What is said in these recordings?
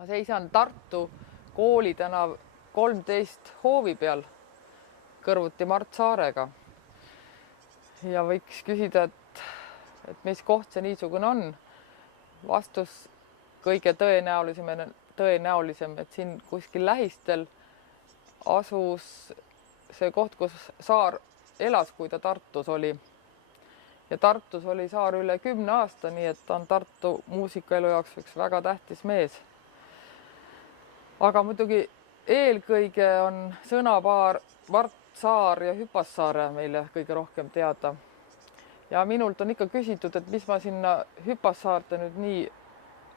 ma seisan Tartu Kooli tänav 13 hoovi peal kõrvuti Mart Saarega. Ja võiks küsida, et mis koht see niisugune on. Vastus kõige tõenäolisem, et siin kuskil lähistel asus see koht, kus Saar elas, kui ta Tartus oli. Ja Tartus oli Saar üle 10 aasta, nii et ta on Tartu muusikaelu jaoks üks väga tähtis mees. Aga muidugi eelkõige on sõnapaar Mart Saar ja Hüpassaare meile kõige rohkem teada. Ja minult on ikka küsitud, et mis ma sinna Hüpassaarte nüüd nii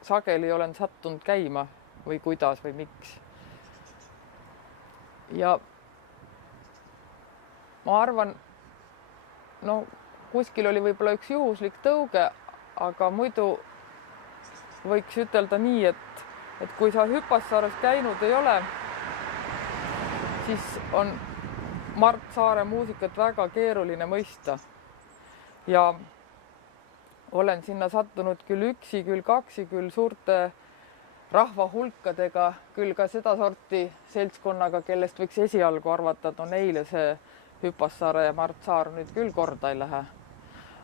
sageli olen sattunud käima või kuidas või miks. Ja ma arvan, kuskil oli võib-olla üks juhuslik tõuge, aga muidu võiks ütelda nii, et kui sa Hüpassaares käinud ei ole, siis on Mart Saare muusikat väga keeruline mõista. Ja olen sinna sattunud küll üksi, küll kaksi, küll suurte rahvahulkadega, küll ka seda sorti seltskonnaga, kellest võiks esialgu arvata, et neile see Hüpassaare ja Mart Saar nüüd küll korda ei lähe.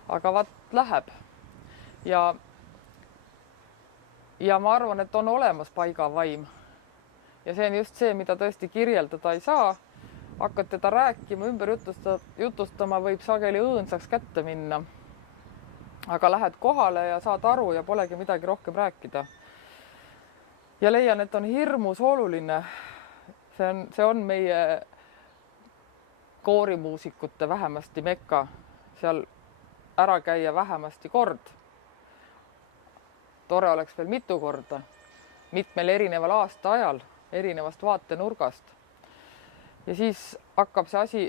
Aga vaat läheb. Ja ma arvan, et on olemas paigavaim. Ja see on just see, mida tõesti kirjeldada ei saa. Hakkad teda rääkima, ümber jutustama võib sageli õõnsaks kätte minna. Aga lähed kohale ja saad aru ja polegi midagi rohkem rääkida. Ja leian, et on hirmus oluline. See on meie koorimuusikute vähemasti mekka. Seal ära käia vähemasti kord. Tore oleks veel mitu korda, mitmel erineval aasta ajal, erinevast vaatenurgast. Ja siis hakkab see asi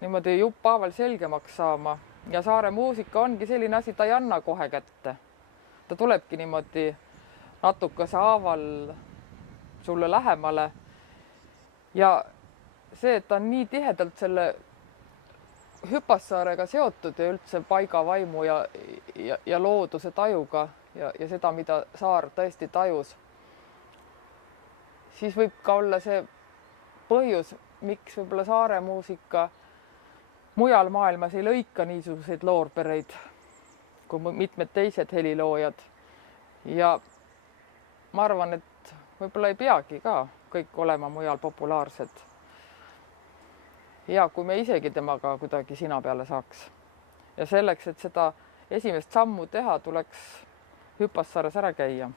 niimoodi juppaaval selgemaks saama. Ja Saare muusika ongi selline asi, ta ei anna kohe kätte. Ta tulebki niimoodi natukese haaval sulle lähemale. Ja see, et ta on nii tihedalt selle Hüpassaarega seotud ja üldse paigavaimu ja looduse tajuga ja seda, mida Saar tõesti tajus, siis võib ka olla see põhjus, miks võib-olla Saare muusika mujal maailmas ei lõika niisuguseid loorbereid kui mitmed teised heliloojad. Ja ma arvan, et võib-olla ei peagi ka kõik olema mujal populaarsed. Ja kui me isegi temaga kuidagi sina peale saaks. Ja selleks, et seda esimest sammu teha, tuleks Hüpassaares ära käia.